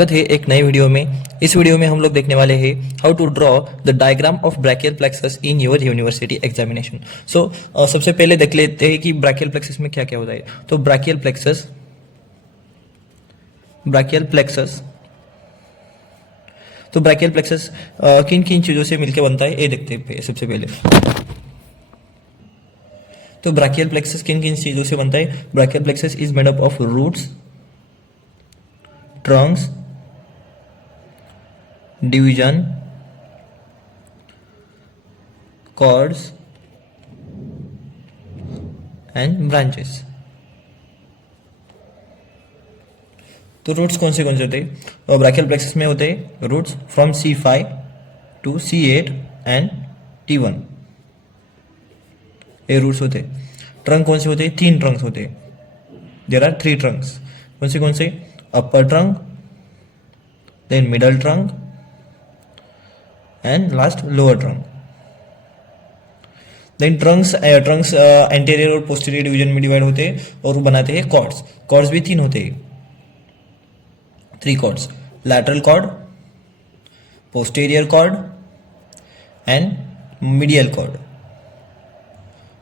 स्वागत है एक नए वीडियो में। इस वीडियो में हम लोग देखने वाले हैं how to draw the diagram of brachial plexus in your university examination. सबसे पहले देख लेते हैं कि ब्रैकियल प्लेक्सस में क्या क्या होता है। तो ब्रैकियल प्लेक्सस किन किन चीजों से मिलकर बनता है ये देखते हैं सबसे पहले। तो ब्रैकियल प्लेक्सस किन किन चीजों से बनता है। Brachial plexus is made up of roots, trunks, division, cords and branches. तो रूट्स कौन से होते हैं। ब्रैकियल प्लेक्सस में होते हैं roots from C5 to C8 and T1, ये रूट्स होते हैं। ट्रंक कौन से होते हैं, 3 ट्रंक्स होते हैं। There are 3 trunks. कौन से upper trunk, then middle trunk and last lower trunk. Then trunks anterior और पोस्टीरियर डिवीजन में डिवाइड होते हैं और वो बनाते हैं कॉर्ड्स। कॉर्ड्स भी 3 होते हैं, 3 cords, lateral cord, posterior cord and medial cord.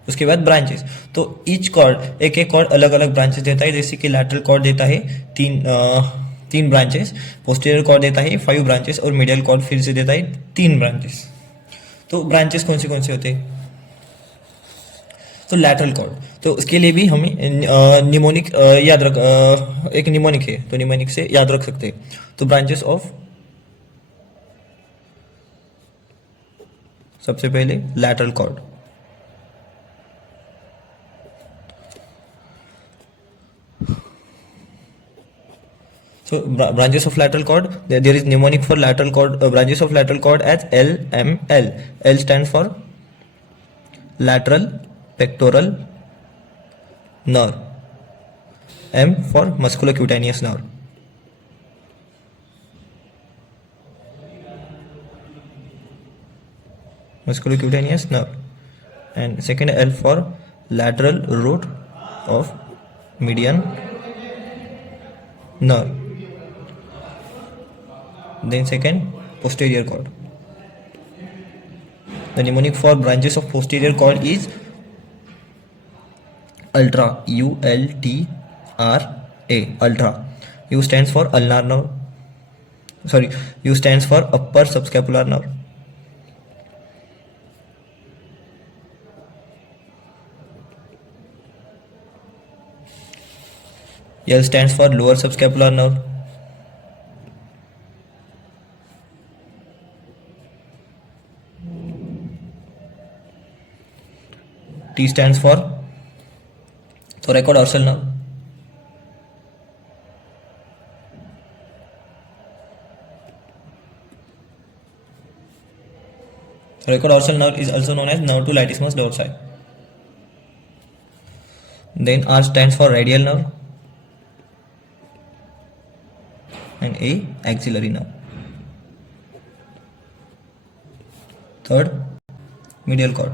उसके बाद ब्रांचेस। तो ईच कॉर्ड एक कॉर्ड अलग अलग ब्रांचेस देता है। जैसे कि लैटरल कॉर्ड देता है 3 ब्रांचेस, पोस्टीरियर कॉर्ड देता है 5 ब्रांचेस और मीडियल कॉर्ड फिर से देता है 3 ब्रांचेस। तो ब्रांचेस कौन से होते हैं। तो लैटरल कॉर्ड, तो उसके लिए भी हमें निमोनिक याद रख, एक निमोनिक है तो निमोनिक से याद रख सकते हैं। तो ब्रांचेस ऑफ, सबसे पहले lateral cord. So branches of lateral cord, there is mnemonic for lateral cord, branches of lateral cord as LML. L stands for lateral pectoral nerve, M for musculocutaneous nerve. Musculocutaneous nerve, and second L for lateral root of median nerve. Then second, posterior cord. The mnemonic for branches of posterior cord is ultra, ULTRA, ultra. U stands for ulnar nerve. Sorry, U stands for upper subscapular nerve. L stands for lower subscapular nerve. T stands for thoracodorsal nerve. Thoracodorsal nerve is also known as nerve to latissimus dorsi. Then R stands for radial nerve and A axillary nerve. Third, medial cord.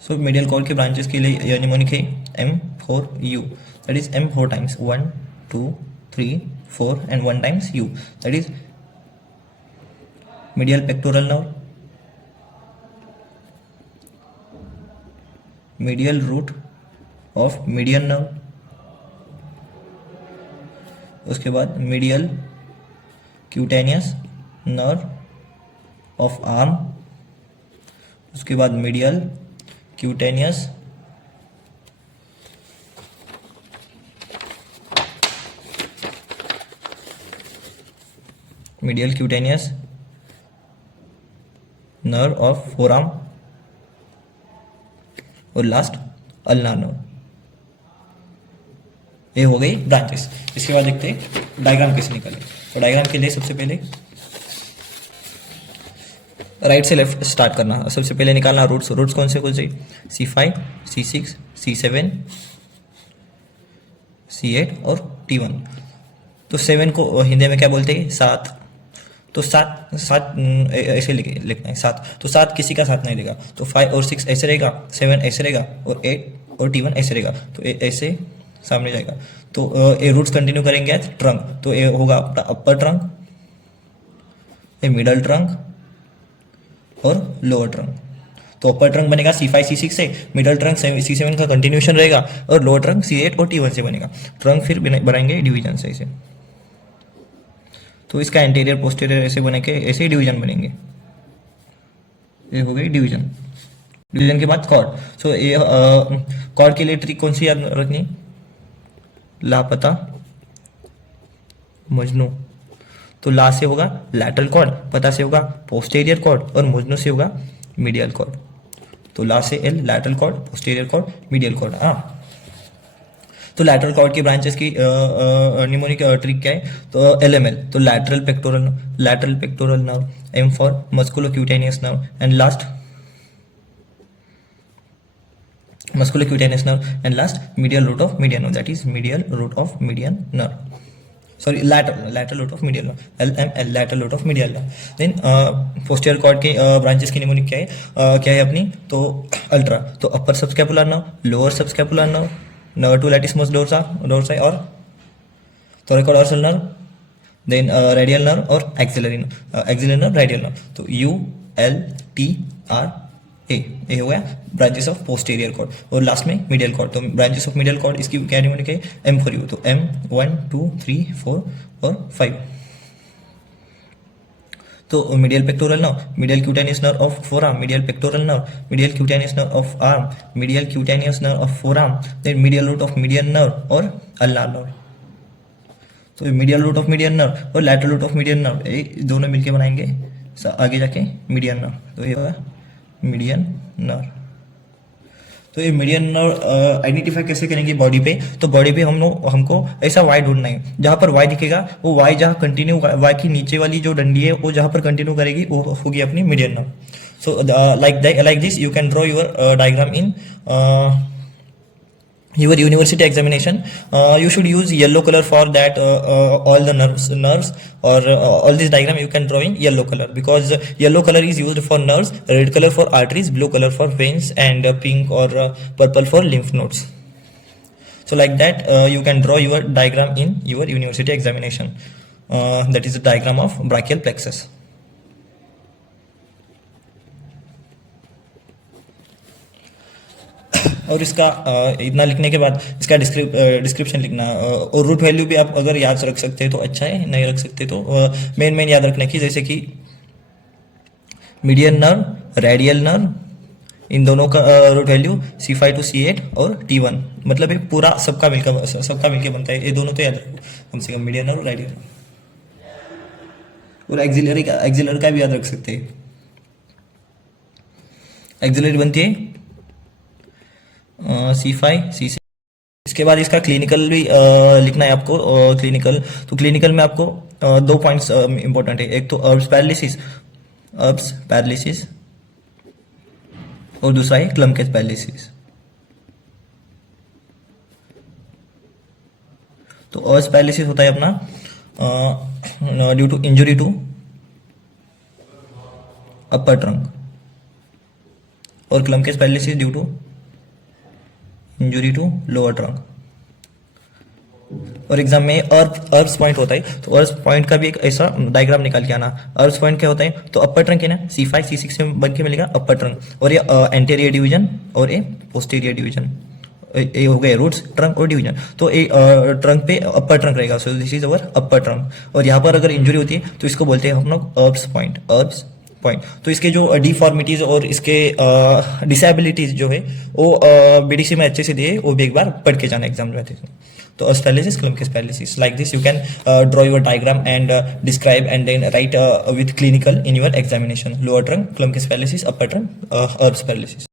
So medial cord के branches के लिए यह mnemonic है M4U, that is M 4 times, 1 2 3 4 and 1 times U, that is medial pectoral nerve, medial root of median nerve, उसके बाद medial cutaneous nerve of arm, उसके बाद medial cutaneous nerve of forearm और लास्ट अल्नार नर्व। ये हो गई branches. इसके बाद देखते हैं डायग्राम कैसे निकाले। तो डायग्राम के लिए सबसे पहले राइट से लेफ्ट स्टार्ट करना। सबसे पहले निकालना रूट्स। रूट्स कौन से C5, C6, C7, C8 और T1। तो 7 को हिंदी में क्या बोलते हैं, 7। तो 7 ऐसे लिखना है 7। तो 7 किसी का साथ नहीं देगा, तो 5 और 6 ऐसे रहेगा, 7 ऐसे रहेगा और 8 और T1 ऐसे रहेगा। तो ऐसे सामने जाएगा। तो ए रूट्स कंटिन्यू करेंगे एज ट्रंक, तो ए होगा अपना अपर ट्रंक, ए मिडल ट्रंक और लोअर ट्रंक। तो अपर ट्रंक बनेगा C5 C6 से, मिडल ट्रंक C7 का कंटिन्यूशन रहेगा और लोअर ट्रंक C8 और T1 से बनेगा। ट्रंक फिर बनाएंगे डिवीजन से इसे, तो इसका एंटीरियर पोस्टीरियर ऐसे बने के ऐसे ही डिवीजन बनेंगे। ये हो गई डिवीजन। डिवीजन के बाद कॉर्ड। सो ये कॉर्ड के लिए ट्रिक कौन सी याद रखनी? लापता मजनू। तो ला से होगा लैटरल कॉर्ड, पता से होगा पोस्टीरियर कॉर्ड और मजनू से होगा मीडियल कॉर्ड। तो ला से L lateral cord, posterior cord, medial cord. हाँ, तो लैटरल कॉर्ड की ब्रांचेस की निमोनिक ट्रिक क्या है? तो LML, तो lateral pectoral nerve, M for musculocutaneous nerve and last musculocutaneous nerve and last medial root of median nerve, that is medial root of median nerve, sorry lateral root of medial nerve, LML lateral root of medial nerve. then posterior cord के branches की mnemonic क्या है अपनी? तो ultra, तो upper subscapular nerve, lower subscapular nerve, nerve to latissimus dorsi और thoracodorsal nerve, then radial nerve और axillary nerve, radial nerve। तो ULTRA ये हो गया ब्रांचेस ऑफ पोस्टीरियर कॉर्ड। और लास्ट में मीडियल कॉर्ड, तो ब्रांचेस ऑफ मीडियल कॉर्ड इसकी क्या निमोनिक है? M फॉर यू, तो M 1 2 3 4 और 5। तो medial pectoral nerve, medial cutaneous nerve of forearm, medial pectoral nerve, medial cutaneous nerve of arm, medial cutaneous nerve of forearm, then medial root of median nerve और ulnar nerve. तो medial root of median nerve और lateral root of median nerve ये दोनों मिलके बनाएंगे आगे जाके median nerve. तो ये होगा मीडियन नर्व। तो ये मीडियन नर्व आइडेंटिफाई कैसे करेंगे बॉडी पे? तो बॉडी पे हमको ऐसा वाई ढूंढना है जहां पर वाई दिखेगा, वो वाई जहां कंटिन्यू, वाई की नीचे वाली जो डंडी है वो जहां पर कंटिन्यू करेगी वो होगी अपनी median nerve. So like this you can draw your diagram in your university examination. You should use yellow color for that, all the nerves or all this diagram you can draw in yellow color, because yellow color is used for nerves, red color for arteries, blue color for veins and pink or purple for lymph nodes. So like that you can draw your diagram in your university examination. That is the diagram of brachial plexus. और इसका इतना लिखने के बाद इसका description लिखना, और root value भी आप अगर याद रख सकते हैं तो अच्छा है, नहीं रख सकते तो मेन याद रखने की, जैसे कि मीडियन नर्व, रेडियल नर्व, इन दोनों का root value C5 to C8 और T1, मतलब ये पूरा सबका मिलकर बनता है। ये दोनों तो याद रखो कम से कम, मीडियन नर्व, रेडियल नर्व। और एक्सिलरी का भी याद रख सकते हैं। एक्सिलरी बनती है C5 C6। इसके बाद इसका क्लिनिकल भी लिखना है आपको। क्लिनिकल, तो क्लिनिकल में आपको 2 पॉइंट्स इंपॉर्टेंट है। एक तो अर्ब्स पैरालिसिस और दूसरा है क्लमकेज पैरालिसिस। तो अर्ब्स पैरालिसिस होता है अपना due to injury to upper trunk, और Klumpke's paralysis due to injury to lower trunk. और एग्जाम में अर्ब्स पॉइंट होता है, तो अर्ब्स पॉइंट का भी एक ऐसा डायग्राम निकाल के आना। अर्ब्स पॉइंट क्या होता है? तो अपर ट्रंक है ना, C5 C6 से बन के मिलेगा अपर ट्रंक, और ये एंटीरियर डिवीजन और ये पोस्टीरियर डिवीजन, ये हो गए रूट्स, ट्रंक और डिवीजन। तो ये ट्रंक पे अपर ट्रंक रहेगा, so this is our upper trunk. और यहाँ पर अगर इंजुरी होती है तो इसको बोलते हैं हम लोग अर्ब्स पॉइंट। तो इसके जो डिफॉर्मिटीज और इसके डिसेबिलिटीज जो है वो BDC में अच्छे से दिए, वो भी एक बार पढ़ के जाना एग्जाम में। तो Erb's paralysis, Klumpke's paralysis, like this you can draw your diagram and describe and then write with clinical in your examination. Lower trunk, Klumpke's paralysis, upper trunk, Erb's paralysis.